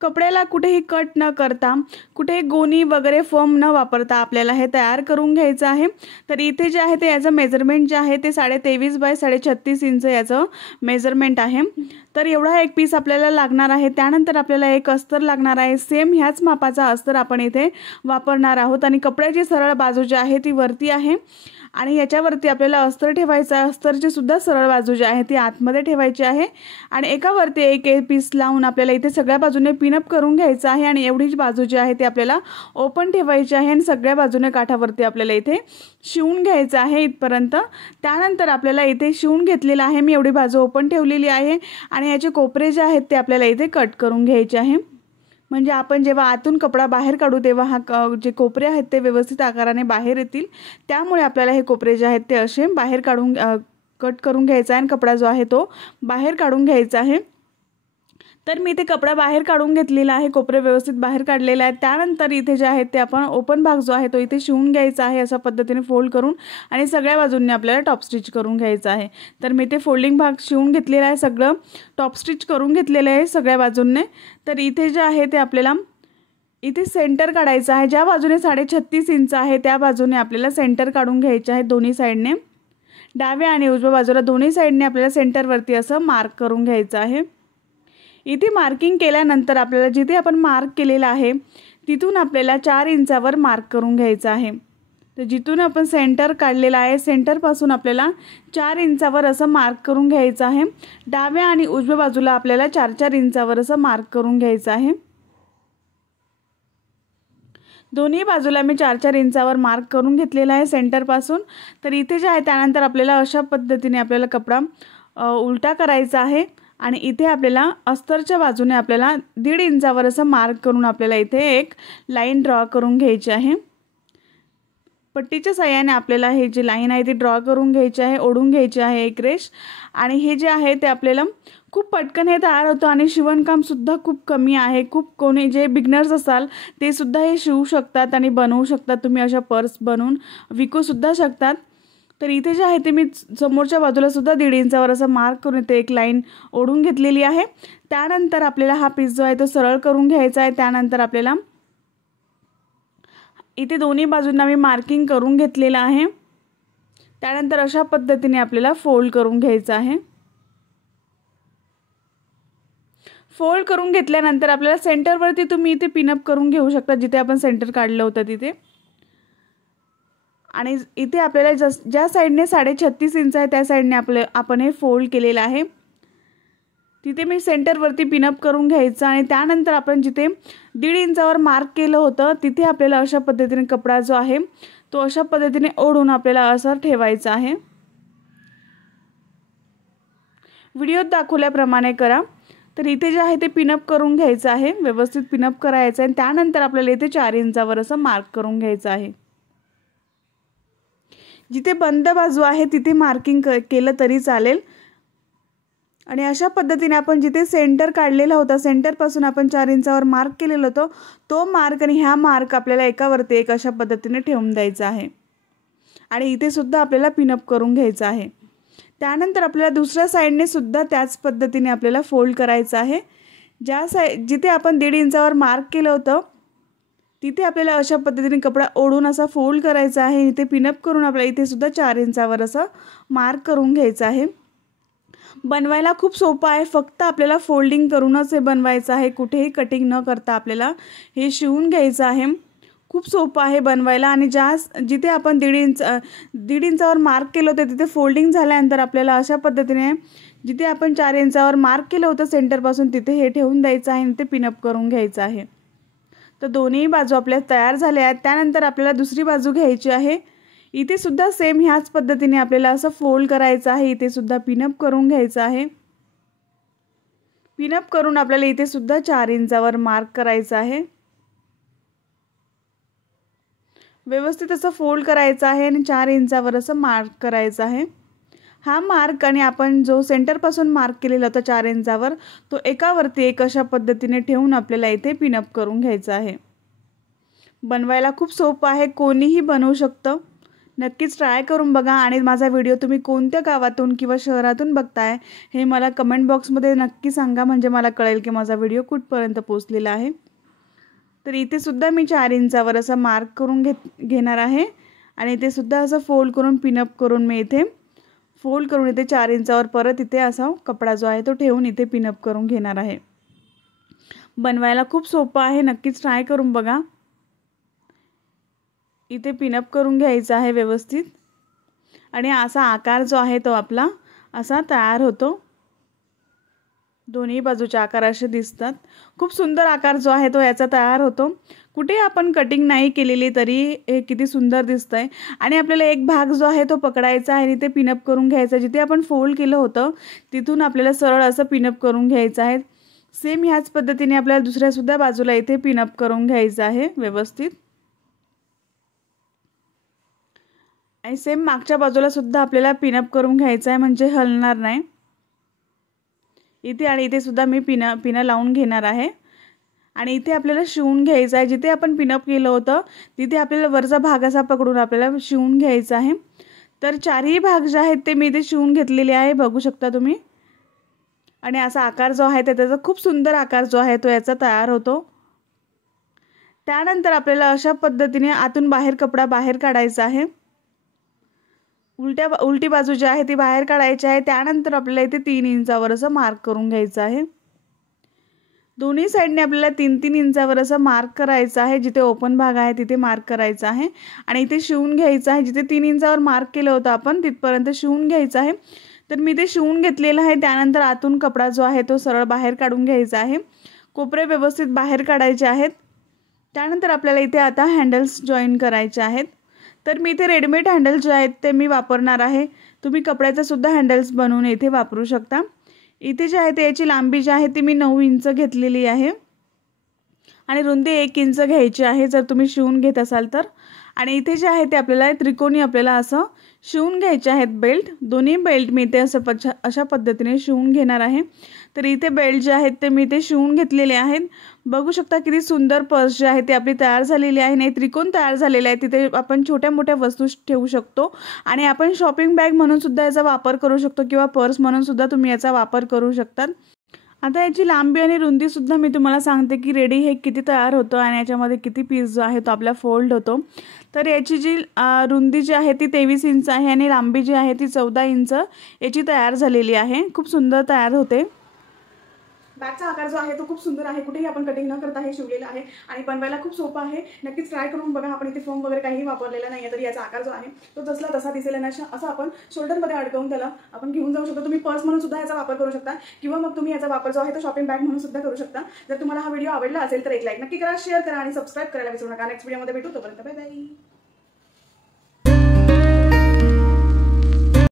कपड्याला कुठेही कट न करता, कुठेही गोणी वगैरे फोम न वापरता आपल्याला हे तयार करून घ्यायचं आहे। तर इथे जे आहे ते याचं मेजरमेंट जे आहे ते 23.5 बाय 36.5 इंच याचं मेजरमेंट आहे। तर एवढा एक पीस आपल्याला लागणार आहे। त्यानंतर आपल्याला एक अस्तर लागणार आहे। सेम ह्याच मापाचा अस्तर आपण इथे वापरणार आहोत आणि कपड्याची सरळ बाजू जी आहे ती वरती आहे आणि याच्यावरती आपल्याला अस्तर ठेवायचं आहे। अस्तरची सुद्धा सरळ बाजू जी आहे ती आतमध्ये ठेवायची आहे आणि एकावरती एक पीस लावून आपल्याला इथे सगळ्या बाजूने पिनअप करून घ्यायचं आहे आणि एवढीच बाजू जी आहे ती आपल्याला ओपन ठेवायची आहे आणि सगळ्या बाजूने काठावरती आपल्याला इथे शिवून घ्यायचं आहे इथपर्यंत। त्यानंतर आपल्याला इथे शिवून घेतलेला आहे। मी एवढी बाजू ओपन ठेवलेली आहे आणि याचे कोपरे जे आहेत ते आपल्याला इथे कट करून घ्यायचे आहे। म्हणजे आपण जेव्हा आतून कपडा बाहेर काढू तेव्हा जे कोपरे आहेत ते व्यवस्थित आकाराने बाहेर येतील। त्यामुळे आपल्याला हे कोपरे जे आहेत ते असे बाहेर काढून कट करून घ्यायचा आहे आणि कपडा जो आहे तो बाहेर काढून घ्यायचा आहे। तर मी इथे कपडा बाहेर काढून घेतलेला आहे, कोपरे व्यवस्थित बाहेर काढलेले आहेत। त्यानंतर इथे जे आहे ते आपण ओपन भाग जो आहे तो इथे शिवून घ्यायचा आहे अशा पद्धतीने फोल्ड करून आणि सगळ्या बाजूंनी आपल्याला टॉप स्टिच करून घ्यायचं आहे। तर मी इथे फोल्डिंग भाग शिवून घेतलेला आहे, सगळं टॉप स्टिच करून घेतलेलं आहे सगळ्या बाजूंनी। तर इथे जे आहे ते आपल्याला इथे सेंटर काढायचं आहे। ज्या बाजूने 36.5 इंच आहे त्या बाजूने आपल्याला सेंटर काढून घ्यायचे आहे। दोन्ही साइडने डाव्या आणि उजव्या बाजूला दोन्ही साइडने आपल्याला सेंटरवरती असं मार्क करून घ्यायचं आहे। इथे मार्किंग केल्यानंतर आपल्याला जिथे आपण मार्क केलेला आहे तिथून आपल्याला 4 इंचावर मार्क करून घ्यायचं आहे। तर जिथून आपण सेंटर काढलेला आहे सेंटरपासून आपल्याला 4 इंचावर असं मार्क करून घ्यायचं आहे। डाव्या आणि उजव्या बाजूला आपल्याला 4-4 इंचावर असं मार्क करून घ्यायचं आहे। दोन्ही बाजूला मी 4-4 इंचावर मार्क करून घेतलेला आहे सेंटरपासून। तर इथे जे आहे त्यानंतर आपल्याला अशा पद्धतीने आपल्याला कपडा उलटा करायचा आहे आणि इथे आपल्याला अस्तरच्या बाजूने आपल्याला 1.5 इंचावर असं मार्क करून आपल्याला इथे एक लाईन ड्रॉ करून घ्यायची आहे। पट्टीच्या साहाय्याने आपल्याला हे जे लाईन आहे ती ड्रॉ करून घ्यायची आहे, ओढून घ्यायची आहे एक रेष। आणि हे जे आहे ते आपल्याला खूप पटकन हे तयार होतं आणि शिवणकाम सुद्धा खूप कमी आहे। खूप कोणी जे बिगनर्स असाल ते सुद्धा हे शिवू शकतात आणि बनवू शकतात। तुम्ही अशा पर्स बनवून विकू सुद्धा शकतात। तर इथे जे आहे ते मी समोरच्या बाजूला सुद्धा 1.5 इंचावर असं मार्क करून इथे एक लाईन ओढून घेतलेली आहे। त्यानंतर आपल्याला हा पीस जो आहे तो सरळ करून घ्यायचा आहे। त्यानंतर आपल्याला इथे दोन्ही बाजूंना मी मार्किंग करून घेतलेलं आहे। त्यानंतर अशा पद्धतीने आपल्याला फोल्ड करून घ्यायचं आहे। फोल्ड करून घेतल्यानंतर आपल्याला सेंटरवरती तुम्ही इथे पिनअप करून घेऊ शकता जिथे आपण सेंटर काढलं होतं तिथे। आणि इथे आपल्याला ज्या साइडने 36.5 इंच आहे त्या साइडने आपण हे फोल्ड केलेलं आहे तिथे मी सेंटरवरती पिनअप करून घ्यायचं आणि त्यानंतर आपण जिथे 1.5 इंचावर मार्क केलं होतं तिथे आपल्याला अशा पद्धतीने कपडा जो आहे तो अशा पद्धतीने ओढून आपल्याला असं ठेवायचा आहे। व्हिडिओत दाखवल्याप्रमाणे करा। तर इथे जे आहे ते पिनअप करून घ्यायचं आहे, व्यवस्थित पिनअप करायचं आहे। त्यानंतर आपल्याला इथे 4 इंचावर असं मार्क करून घ्यायचं आहे। जिथे बंद बाजू आहे तिथे मार्किंग केलं तरी चालेल। आणि अशा पद्धतीने आपण जिथे सेंटर काढलेला होता सेंटरपासून आपण 4 इंचावर मार्क केलेला होता तो मार्क आणि ह्या मार्क आपल्याला एकावरती एक अशा पद्धतीने ठेवून द्यायचा आहे आणि इथे सुद्धा आपल्याला पिनअप करून घ्यायचं आहे। त्यानंतर आपल्याला दुसऱ्या साइडने सुद्धा त्याच पद्धतीने आपल्याला फोल्ड करायचं आहे। जिथे आपण 1.5 इंचावर मार्क केलं होतं तिथे आपल्याला अशा पद्धतीने कपडा ओढून असा फोल्ड करायचा आहे। इथे पिनअप करून आपल्याला इथे सुद्धा 4 इंचावर असं मार्क करून घ्यायचं आहे। बनवायला खूप सोपं आहे, फक्त आपल्याला फोल्डिंग करूनच हे बनवायचं आहे। कुठेही कटिंग न करता आपल्याला हे शिवून घ्यायचं आहे। खूप सोपं आहे बनवायला आणि जिथे आपण 1.5 इंचावर मार्क केलं होतं तिथे फोल्डिंग झाल्यानंतर आपल्याला अशा पद्धतीने जिथे आपण 4 इंचावर मार्क केलं होतं सेंटरपासून तिथे हे ठेवून द्यायचं आहे आणि ते पिनअप करून घ्यायचं आहे। तर दोन्ही बाजू आपल्या तयार झाल्या आहेत। त्यानंतर आपल्याला दुसरी बाजू घ्यायची आहे। इथे सुद्धा सेम ह्याच पद्धतीने आपल्याला असं फोल्ड करायचं आहे। इथे सुद्धा पिनअप करून घ्यायचं आहे। पिनअप करून आपल्याला इथे सुद्धा 4 इंचावर मार्क करायचं आहे। व्यवस्थित असं फोल्ड करायचं आहे आणि 4 इंचावर असं मार्क करायचं आहे। हा मार्क आणि आपण जो सेंटरपासून मार्क केलेला होता 4 इंचावर तो एकावरती एक अशा पद्धतीने ठेवून आपल्याला इथे पिनअप करून घ्यायचं आहे। बनवायला खूप सोपं आहे, कोणीही बनवू शकतं। नक्कीच ट्राय करून बघा आणि माझा व्हिडिओ तुम्ही कोणत्या गावातून किंवा शहरातून बघताय हे मला कमेंट बॉक्समध्ये नक्की सांगा, म्हणजे मला कळेल की माझा व्हिडिओ कुठपर्यंत पोहोचलेला आहे। तर इथे सुद्धा मी 4 इंचावर असं मार्क करून घेणार आहे आणि इथे सुद्धा असं फोल्ड करून पिनअप करून मी इथे फोल्ड करून इथे 4 इंचावर परत इथे असा कपडा जो आहे तो ठेवून इथे पिनअप करून घेणार आहे। बनवायला खूप सोपं आहे, नक्कीच ट्राय करून बघा। इथे पिनअप करून घ्यायचा आहे व्यवस्थित आणि असा आकार जो आहे तो आपला असा तयार होतो। दोन्ही बाजूचे आकार असे दिसतात। खूप सुंदर आकार जो आहे तो याचा तयार होतो। कुठे आपण कटिंग नाही केलेली तरी हे किती सुंदर दिसतंय। आणि आपल्याला एक भाग जो आहे तो पकडायचा आहे आणि ते पिनअप करून घ्यायचा। जिथे आपण फोल्ड केलं होतं तिथून आपल्याला सरळ असं पिनअप करून घ्यायचं आहे। सेम ह्याच पद्धतीने आपल्याला दुसऱ्या सुद्धा बाजूला इथे पिनअप करून घ्यायचं आहे व्यवस्थित। आणि सेम मागच्या बाजूला सुद्धा आपल्याला पिनअप करून घ्यायचं आहे, म्हणजे हलणार नाही। इथे आणि इथे सुद्धा मी पिना लावून घेणार आहे आणि इथे आपल्याला शिवून घ्यायचं आहे। जिथे आपण पिनअप केलं होतं तिथे आपल्याला वरचा भाग असा पकडून आपल्याला शिवून घ्यायचा आहे। तर चारही भाग जे आहेत ते मी इथे शिवून घेतलेले आहे, बघू शकता तुम्ही। आणि असा आकार जो आहे त्याचा खूप सुंदर आकार जो आहे तो याचा तयार होतो। त्यानंतर आपल्याला अशा पद्धतीने आतून बाहेर कपडा बाहेर काढायचा आहे। उलटी बाजू जी आहे ती बाहेर काढायची आहे। त्यानंतर आपल्याला इथे 3 इंचावर असं मार्क करून घ्यायचं आहे। दोन्ही साइडने आपल्याला 3-3 इंचावर असं मार्क करायचं आहे। जिथे ओपन भाग आहे तिथे मार्क करायचा आहे आणि इथे शिवून घ्यायचं आहे। जिथे 3 इंचावर मार्क केलं होतं आपण तिथपर्यंत शिवून घ्यायचं आहे। तर मी ते शिवून घेतलेलं आहे। त्यानंतर आतून कपडा जो आहे तो सरळ बाहेर काढून घ्यायचा आहे। कोपरे व्यवस्थित बाहेर काढायचे आहेत। त्यानंतर आपल्याला इथे आता हँडल्स जॉईन करायचे आहेत। तर मी इथे रेडीमेड हँडल जे आहेत ते मी वापरणार आहे। तुम्ही कपड्याचे सुद्धा हँडल्स बनवून इथे वापरू शकता। इथे जे आहे ते याची लांबी जी आहे ती मी 9 इंच घेतलेली आहे आणि रुंदी 1 इंच घ्यायची आहे जर तुम्ही शिवून घेत असाल तर। आणि इथे जे आहे ते आपल्याला त्रिकोणी आपल्याला असं शिवून घ्यायचे आहेत बेल्ट। दोन्ही बेल्ट मी इथे अशा पद्धतीने शिवून घेणार आहे। तर इथे बेल्ट जे आहेत ते मी इथे शिवून घेतलेले आहेत। बघू शकता किती सुंदर पर्स जी आहे ती आपली तयार झालेली आहे। नाही त्रिकोण तयार झालेला आहे, तिथे आपण छोट्या मोठ्या वस्तू ठेवू शकतो आणि आपण शॉपिंग बॅग म्हणून सुद्धा याचा वापर करू शकतो किंवा पर्स म्हणून सुद्धा तुम्ही याचा वापर करू शकता। आता याची लांबी आणि रुंदी सुद्धा मी तुम्हाला सांगते की रेडी हे किती तयार होतं आणि याच्यामध्ये किती पीस जो आहे तो आपला फोल्ड होतो। तर याची जी रुंदी जी आहे ती 23 इंच आहे आणि लांबी जी आहे ती 14 इंच याची तयार झालेली आहे। खूप सुंदर तयार होते। बॅगचा आकार जो आहे तो खूप सुंदर आहे। कुठेही आपण कटिंग न करता हे शिवलेलं आहे आणि बनवायला खूप सोपं आहे। नक्कीच ट्राय करून बघा। आपण इथे फोम वगैरे काही वापरलेला नाही आहे तरी याचा आकार जो आहे तो तसला तसा दिसेल ना, असं आपण शोल्डरमध्ये अडकवून त्याला आपण घेऊन जाऊ शकतो। तुम्ही पर्स म्हणून सुद्धा याचा वापर करू शकता किंवा मग तुम्ही याचा वापर जो आहे तो शॉपिंग बॅग म्हणून सुद्धा करू शकता। जर तुम्हाला हा व्हिडिओ आवडला असेल तर एक लाईक नक्की करा, शेअर करा आणि सबस्क्राइब करायला विसरू नका। नेक्स्ट व्हिडिओमध्ये भेटू, तोपर्यंत बाय बाय।